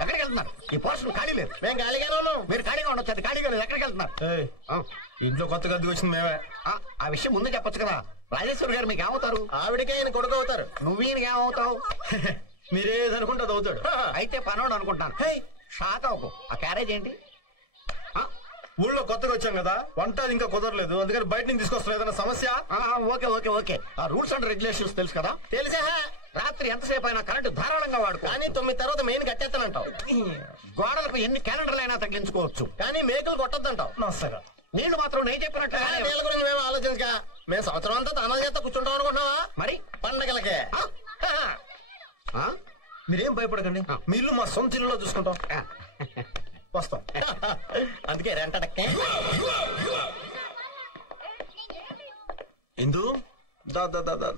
ఎక్కడికి వెళ్తున్నారు? ఈ పోర్షన్ ఖాళీ లేదు. మేము ఖాళీగానే ఉన్నాం. మీరు ఖాళీగా ఉండొచ్చు. అది ఖాళీగా లేదు. ఎక్కడికి వెళ్తున్నారు? ఇంట్లో కొత్తగా అద్దెకి వచ్చింది మేమే. ఆ విషయం ముందు చెప్పొచ్చు కదా. రాజేశ్వరి గారు మీకు ఏమవుతారు? ఆవిడకే ఆయన కొడుకు అవుతారు. నువ్వు ఈయనకి ఏమవుతావు? మీరేదనుకుంటే అది అవుతాడు. అయితే పనోడు అనుకుంటాను. షాక్ అవ్వకు. ఆ క్యారేజ్ ఏంటి? ఊళ్ళో కొత్తగా వచ్చాం కదా, వంట ఇంకా కుదరలేదు, అందుకని బయట నుంచి తీసుకొస్తాం. ఏదైనా సమస్య? Okay okay okay. ఆ రూల్స్ అండ్ రెగ్యులేషన్స్ తెలుసు కదా? తెలిసా. రాత్రి ఎంతసేపు అయినా కరెంటు ధారాళంగా వాడుకో. కానీ 9 తర్వాత మెయిన్ కట్టేస్తానంటావు. గోడలకు ఎన్ని క్యాలెండర్లు అయినా తగ్గించుకోవచ్చు, కానీ మేకలు కొట్టద్దంటావు. నమస్కారం. నీళ్లు మాత్రం నేను చెప్పినట్టు మేము ఆలోచించగా మేము సంవత్సరం అంతా తన చేత కూర్చుంటాం అనుకుంటున్నావా? మరి పండగలకే. మీరేం భయపడకండి, మీ ఇల్లు మా సొంత ఇల్లులో చూసుకుంటాం. వస్తాం. అందుకే రెంటడక్కే. ఇందు దా దా దా దా.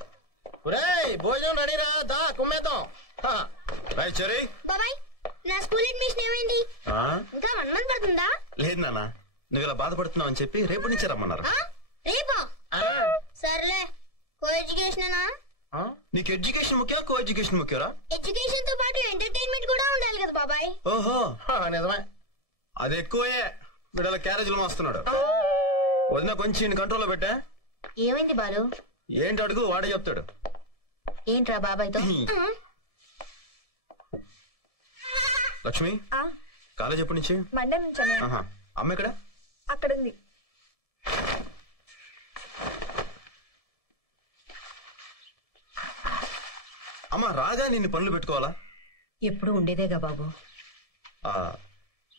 భోజనం రెడీరా, దా కుమ్మేద్దాం. చెరీ బాబాయ్, నా స్కూల్ అడ్మిషన్ ఏమైంది? ఇంకా 1 మంత్ పడుతుందా? లేదు నాన్న, నువ్వు ఇలా బాధపడుతున్నావు అని చెప్పి రేపు నుంచి రమ్మన్నారు. రేపా? సర్లే. కో ఎడ్యుకేషనేనా? నీకు ఎడ్యుకేషన్ ముఖ్యం, కో ఎడ్యుకేషన్ ముఖ్యరా? ఎడ్యుకేషన్ తో పాటు ఎంటర్టైన్మెంట్ కూడా ఉండాలి కదా బాబాయ్. ఓహో నిజమే, అది ఎక్కువే. వీళ్ళ క్యారేజీలు మోస్తున్నాడు. వదిన కొంచెం కంట్రోల్లో పెట్టా. ఏమైంది బాలు? ఏంటి అడుగు, వాడే చెప్తాడు. ఏంట్రా బాబాయ్తో? లక్ష్మి, కాలేజ్ ఎప్పటి నుంచి? మండే నుంచి. అమ్మ ఎక్కడ? అక్కడ ఉంది. అమ్మ రాగా నిన్ను పనులు పెట్టుకోవాలా? ఎప్పుడు ఉండేదేగా బాబు.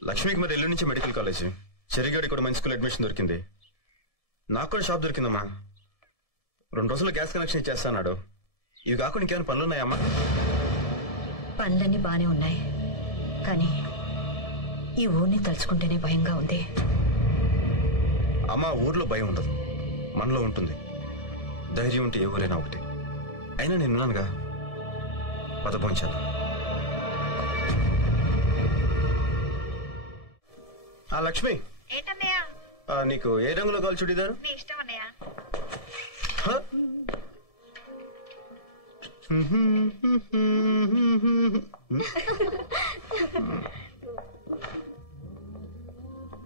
లక్ష్మికి మరి ఎల్లుండి నుంచి మెడికల్ కాలేజ్, చెరిగాడి కూడా మంచి స్కూల్ అడ్మిషన్ దొరికింది. నాకు కూడా షాప్ దొరికిందమ్మా. 2 రోజుల్లో గ్యాస్ కనెక్షన్ ఇచ్చేస్తాడు. ఇవి కాకుండా ఇంకేమైనా పనులు ఉన్నాయమ్మా? పనులన్నీ బానే ఉన్నాయి, కానీ ఈ ఊరిని తలుచుకుంటేనే భయంగా ఉంది. అమ్మా, ఊర్లో భయం ఉండదు, మనలో ఉంటుంది. ధైర్యం ఉంటే ఏ ఊరైనా ఒకటి. అయినా నేనున్నానుగా, పదపోంచాను. లక్ష్మి, నీకు ఏ రంగులో కావాలి చుడీదారు?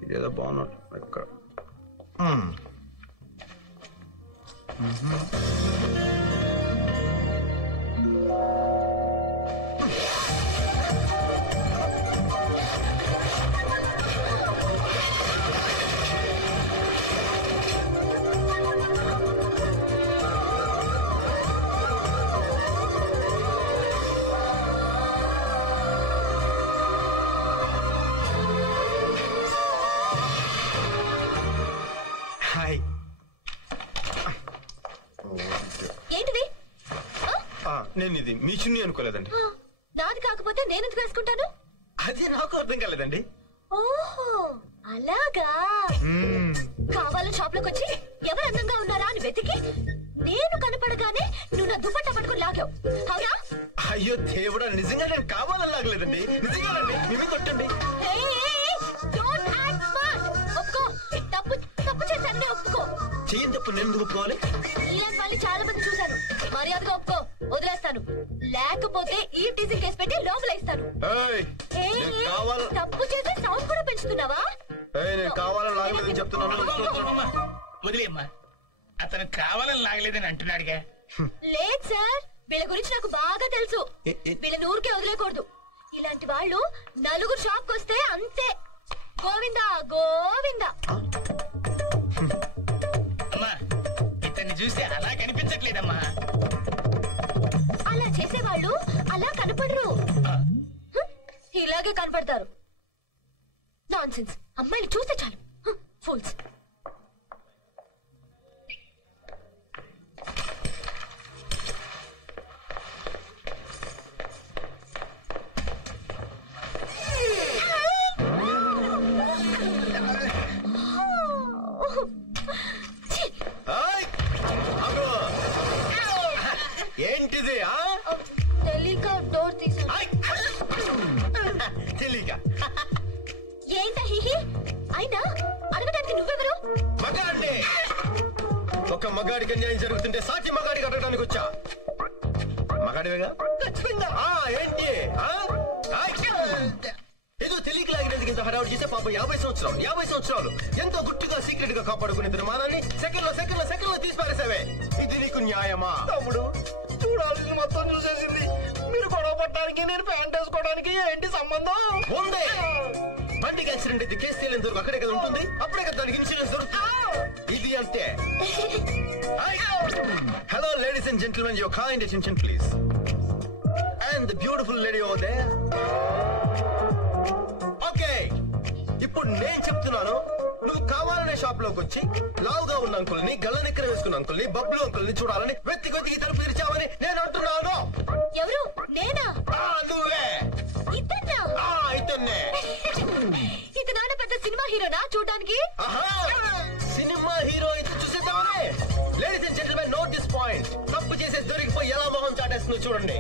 ఇదేదో బాగున్నట్టు ఎక్కడ. నేను ఇది మీ చున్నీ అనుకోలేదండి. నాది కాకపోతే నేను ఎందుకు వేసుకుంటాను? అది నాకు అర్థం కాలేదండి. ఓహో అలాగా. కావాలని షాప్ లోకి వచ్చి ఎవరు అందంగా ఉన్నారా అని వెతికి నేను కనపడగానే నువ్వు నా దుపట్టా పట్టుకుని లాగావు, అవునా? అయ్యో దేవుడా, నిజంగా నేను కావాలని లాగలేదండి. నిజంగానండి, మేమే కొట్టండి. తప్పు చేశాను, ఒప్పుకో. చెయ్యని తప్పు నేను ఒప్పుకోవాలి? ఇలాంటి వాళ్ళని చాలా మంది చూశాను. మర్యాదగా ఒప్పుకో, వదిలేస్తాను. లేకపోతే ఈ టీజింగ్ కేసు పెట్టి లోపలేస్తాను. తప్పు చేసి సౌండ్ కూడా పెంచుతున్నావా? నేను కావాలని లాగలేదని చెప్తున్నాను. వదిలేమ్మా, అతను కావాలని లాగలేదని అంటున్నాడుగా. లేదు సార్, వీళ్ళ గురించి నాకు బాగా తెలుసు. వీళ్ళని ఊరికే వదిలేకూడదు. ఇలాంటి వాళ్ళు నలుగురు షాప్ వస్తే అంతే, గోవిందా గోవిందా. అమ్మా, ఇతన్ని చూస్తే అలా కనిపించట్లేదమ్మా. అలా చేసేవాళ్ళు అలా కనపడరు, ఇలాగే కనపడతారు. నాన్సెన్స్. అమ్మాయిని చూస్తే చాలు, ఫూల్స్. ఏంటిది? తెలియక డోర్ తీసు. తెలియక ఏంటా హిహి? అయినా అడగడానికి నువ్వెవరు? మగాడికి అన్యాయం జరుగుతుంటే సాటి మగాడికి అడగడానికి వచ్చా. మగాడివేగా? ఖచ్చితంగా. ఏంటి ఏదో తెలియక లాగినందుకు ఇంత హడావుడి చేసే పాప 50 సంవత్సరాలు ఎంతో గుట్టుగా సీక్రెట్ గా కాపాడుకునే నిర్మాణాన్ని సెకండ్ లో తీసి పారేసావే. ఇది నీకు న్యాయమా? తమ్ముడు, చూడాల్సింది మొత్తం చూసేసింది. మీరు గొడవ పట్టడానికి నేను ప్యాంట్ వేసుకోవడానికి ఏంటి సంబంధం ఉంది? బండికి యాక్సిడెంట్ అయితే కేసు తేలేంత వరకు అక్కడే కదా ఉంటుంది. అప్పుడే కదా దానికి ఇన్సూరెన్స్ దొరుకుతుంది. ఇది అంతే. Hello ladies and gentlemen, your kind attention please. And the beautiful lady over there. Okay, ఇప్పుడు నేను చెప్తున్నాను. నువ్వు కావాలనే షాప్ లోకి వచ్చి లావుగా ఉన్న అంకుల్ని, గల్లనెక్కర వేసుకున్న అంకుల్ని, బబ్లు అంకుల్ని చూడాలని వెతికి తలుపు తెరిచావని నేను అంటున్నాను. ఎవరు? నేనా? నువ్వే. ఇతన్నే. ఇతను పెద్ద సినిమా హీరోనా చూడడానికి? సినిమా హీరో ఇది చూసేద్దామనే. Ladies and gentlemen, note this point. తప్పు చేసే దొరికిపోయి ఎలా మొహం చాటేస్తుందో చూడండి.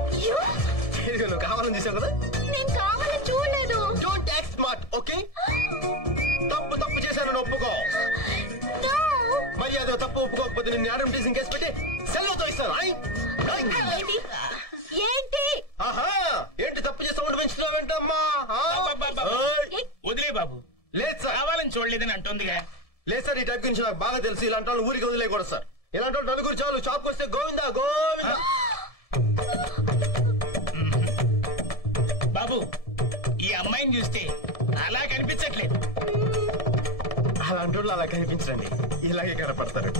నువ్వు కావాలని చూసావు కదా? నేను కావాలని చూడలేదు. Don't act smart, okay? తప్పు చేశానని ఒప్పుకో. మరి అదో తప్పు ఒప్పుకోకపోతే నిన్ను అడ్వర్టైజింగ్ కేసు పెట్టి సెల్లోతో ఇస్తాను. ఏంటి? ఏంటి తప్పు చేసి సౌండ్ పెంచుతున్నావేంటమ్మా? వదిలే బాబు. లేదు సార్, కావాలని చూడలేదని అంటుందిగా. లేదు సార్, ఈ టైప్ గురించి నాకు బాగా తెలుసు. ఇలాంటి వాళ్ళు ఊరికి వదిలేకూడదు సార్. ఇలాంటి వాళ్ళు నలుగురు చాలు. షాప్కి వస్తే గోవిందా గోవిందా. బాబు, ఈ అమ్మాయిని చూస్తే అలా కనిపించట్లేదు. అలాంటి వాళ్ళు అలా కనిపించండి, ఇలాగే కనపడతారు.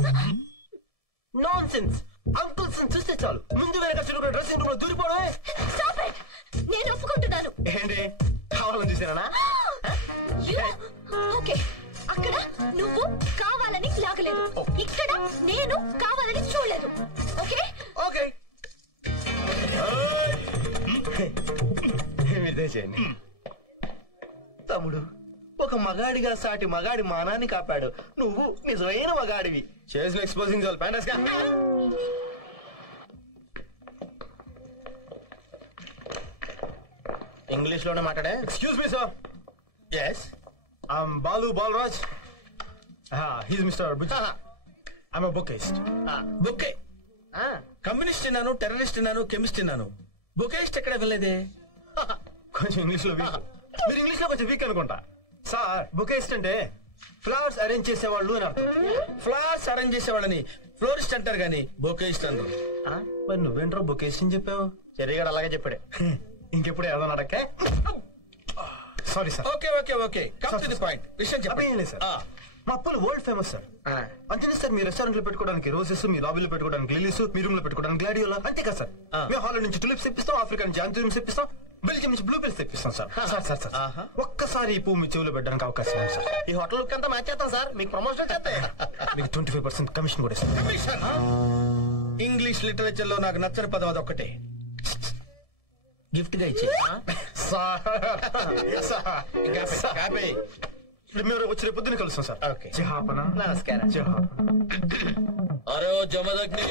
Non sense. అంకుల్స్ చూస్తే చాలు ముందు వెనక చిన్న డ్రెస్సింగ్ రూమ్ లో దూరిపోవడమే. నేను ఒప్పుకుంటున్నాను. ఏంటి కావాలని చూసానా? ఓకే, అక్కడ నువ్వు కావాలని లాగలేదు, ఇక్కడ నేను కావాలని చూడలేదు. ఓకే ఓకే చేయండి. తమ్ముడు, ఒక మగాడిగా సాటి మగాడి మానాన్ని కాపాడు. నువ్వు నిజమైన మగాడివి. చేసిన ఎక్స్పోజింగ్ చాలు. ప్యాంటస్ గా ఇంగ్లీష్ లోనే మాట్లాడే. Excuse me sir. Yes, I'm Balu Balaraj. He's mister Bujji. I'm a bookist. Bouquet. Communist అన్నాను, టెర్రరిస్ట్ అన్నాను, కెమిస్ట్ అన్నాను. బుకేస్ట్ ఎక్కడ వెళ్ళలేదే. కొంచెం ఇంగ్లీష్ లో వీక్. మీరు ఇంగ్లీష్ లో కొంచెం వీక్ అనుకుంటా. సార్, బుకేస్ట్ అంటే ఫ్లవర్స్ అరేంజ్ చేసేవాళ్ళు అని అర్థం. ఫ్లవర్స్ అరేంజ్ చేసేవాళ్ళని ఫ్లోరిస్ట్ అంటారు గాని బొకేస్ట్ అన్నారు. మరి నువ్వేంట్రో బొకేస్ట్ అని చెప్పావు? చెరిగాడు అలాగే చెప్పాడు. ఇంకెప్పుడు ఏదో అడక్కే. Sorry sir. Okay okay okay, come to the point. విషయం చెప్పండి సార్. మా అప్పులు వరల్డ్ ఫేమస్ సార్. అంతేనే సార్, మీ రెస్టారెంట్ లో పెట్టుకోవడానికి రోజెస్, మీ లాబీలో పెట్టుకోవడానికి లిలీస్, మీ రూమ్ లో పెట్టుకోవడానికి గ్లాడియోలా. అంతే కదా సార్? మేము హాలండ్ నుంచి టులిప్స్ తెప్పిస్తాం, ఆఫ్రికా నుంచి జాంతూరిమ్స్ తెప్పిస్తాం, బెల్జియం నుంచి బ్లూ బెల్స్ తెప్పిస్తాం సార్. సార్ సార్ సార్ ఒక్కసారి ఈ పువ్వు మీ చెవులో పెట్టడానికి అవకాశం ఉంది సార్. ఈ హోటల్ లుక్ అంతా మ్యాచ్ చేస్తాం సార్. మీకు ప్రమోషన్ చేస్తాయి. మీకు 25% కమిషన్ కూడా ఇస్తాం. కమిషన్? ఇంగ్లీష్ లిటరేచర్ లో నాకు నచ్చని పదం అది ఒక్కటే. గిఫ్ట్ గా ఇచ్చే. మేము వచ్చి రేపు పొద్దున్న కలుస్తాం సార్. ఓకే, నమస్కారం. అరే జమదగ్ని,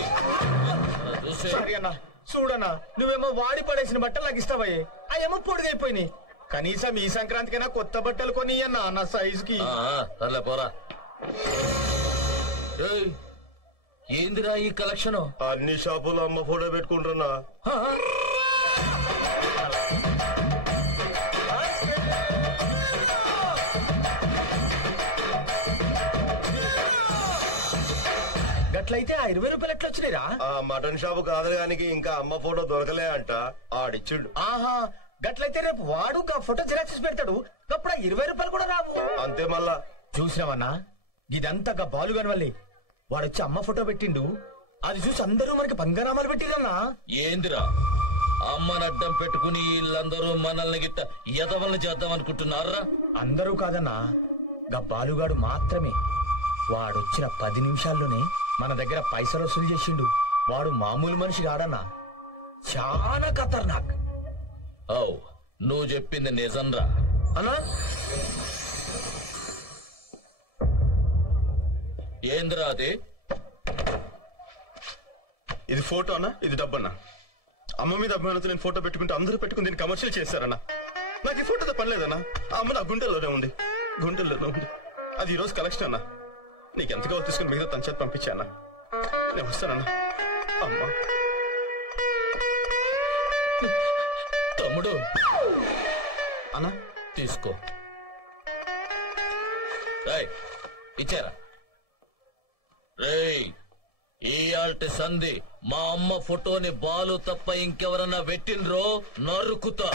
సరే అన్న, చూడన్నా, నువ్వేమో వాడి పడేసిన బట్టలు నాకు ఇస్తావయ్యే. అవేమో పొడిగైపోయినాయి. కనీసం ఈ సంక్రాంతికైనా కొత్త బట్టలు కొని అన్న నా సైజుకి. సర్లే పోరా. ఏందిరా ఈ కలెక్షన్? అన్ని షాపులో అమ్మ ఫోటో పెట్టుకుంటున్నా. గట్లయితే ఆ 20 రూపాయలు ఎట్లా వచ్చినాయిరా? ఆ మటన్ షాపు కాదగానికి ఇంకా అమ్మ ఫోటో దొరకలే అంట, ఆడిచ్చిండు. ఆహా, గట్లయితే రేపు వాడు ఆ ఫోటో జిరాక్స్ పెడతాడు. అప్పుడు 20 రూపాయలు కూడా రావు. అంతే మళ్ళా. చూసినావన్నా, ఇదంతా బాలుగాని వల్లే. వాడొచ్చి అమ్మ ఫోటో పెట్టిండు. అది చూసి అందరూ మనకి పంగనామాలు పెట్టిరన్నా. ఏందిరా అమ్మని అడ్డం పెట్టుకుని వీళ్ళందరూ మనల్ని గిట్ట ఎదవల్ని చేద్దాం అనుకుంటున్నారా? అందరూ కాదన్నా, గా బాలుగాడు మాత్రమే. వాడొచ్చిన 10 నిమిషాల్లోనే మన దగ్గర పైసలు వసూలు చేసిండు. వాడు మామూలు మనిషి కాడన్నా, చాలా ఖతర్నాక్. నువ్వు చెప్పింది నిజంరా అన్నా? ఏందిరా అది? ఇది ఫోటో అన్నా, ఇది డబ్బన్నా. అమ్మ మీద అభిమానంతో నేను ఫోటో పెట్టుకుంటే అందరూ పెట్టుకుని దీన్ని కమర్షియల్ చేశారన్నా. నాకు ఈ ఫోటోతో పని లేదన్నా. ఆ అమ్మ నా గుండెల్లోనే ఉంది. అది ఈ రోజు కలెక్షన్ అన్నా. నీకు ఎంత కావాలి తీసుకుని మిగతా తన చేతి పంపించానా. నేను వస్తానన్నా. అమ్మా తమ్ముడు అన్నా తీసుకో. రేయ్ ఇచ్చారా? రేయ్ ఇయాల్టి సంధి మా అమ్మ ఫోటోని బాలు తప్ప ఇంకెవరన్నా పెట్టినరో నరుకుతా.